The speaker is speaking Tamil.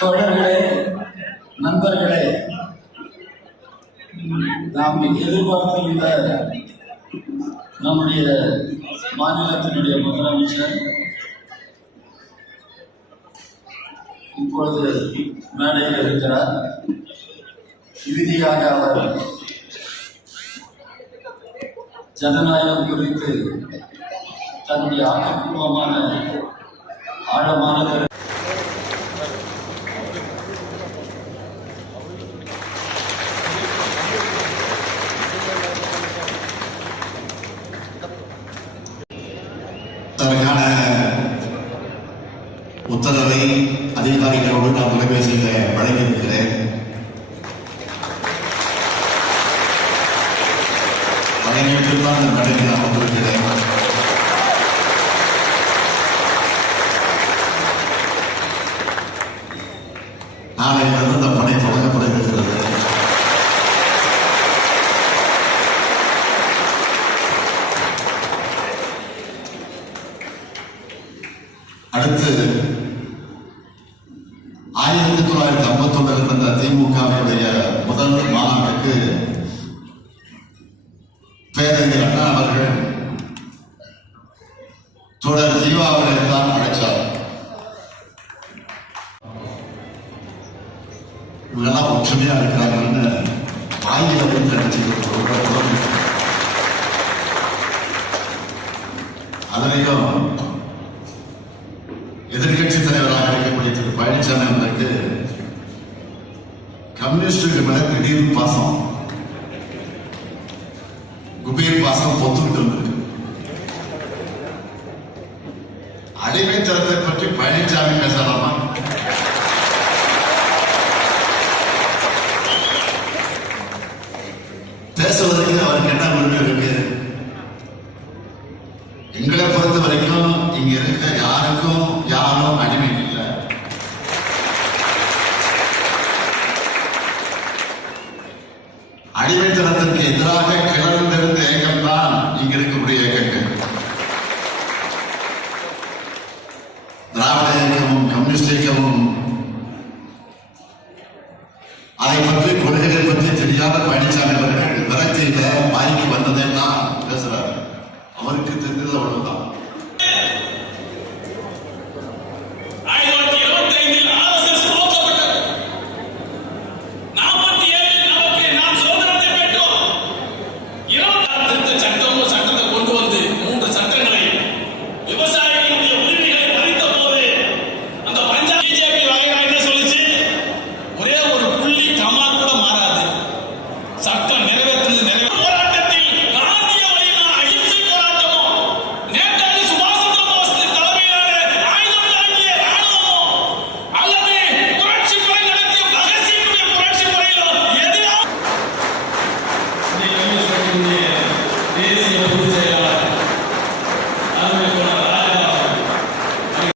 தோழர்களே, நண்பர்களே, நாம் எதிர்பார்த்திருந்த நம்முடைய மாநிலத்தினுடைய முதலமைச்சர் இப்பொழுது மேடையில் இருக்கிறார். இறுதியாக அவர் ஜனநாயகம் குறித்து தன்னுடைய ஆக்கப்பூர்வமான ஆழமான அதற்கான உத்தரவை அதிகாரிகளோடு நான் தொலைபேசியில் வழங்கியிருக்கிறேன். வழங்கிட்டு தான் இந்த மேடையில் நான் வந்திருக்கிறேன். நாளையிலிருந்து இந்த பணி தொடங்கப்பட இருக்கிறது. அடுத்து 1951 இருந்த திமுகவுடைய முதல் மாநாட்டுக்கு பேரறிஞர் அண்ணா அவர்கள் தொடர் ஜீவா அவர்களை தான் அழைச்சார். இவங்கெல்லாம் ஒற்றுமையா இருக்கிறாங்கன்னு வாயில வந்து நினைச்சுக்கிட்டு அதனையும் எதிர்கட்சி தலைவராக இருக்கக்கூடிய திரு பழனிசாமி அவர்களுக்கு கம்யூனிஸ்டுக்கு மேல திடீர் பாசம், குபீர் பாசம் பொத்துக்கிட்டு வந்திருக்கு. அடிமைத்தனத்தை பற்றி பழனிசாமி பேசலாமா? பேசுவதற்கு அவருக்கு என்ன உரிமை இருக்கு? எங்களை பொறுத்த வரைக்கும் இங்க இருக்க யாருக்கும் யாரும் அடிமை இல்லை. அடிமைத்தனத்திற்கு எதிராக கிளர்ந்தெழுந்த இயக்கம் தான் இங்க இருக்கக்கூடிய இயக்கங்கள். திராவிட இயக்கமும் கம்யூனிஸ்ட் இயக்கமும் அதை பற்றி கொள்கைகள் பற்றி தெரியாத பழனிசாமி அவர்கள் விரக்தியில வாங்கி வந்ததை தான் பேசுறாரு. அவருக்கு தெரிஞ்சது அவ்வளவுதான்.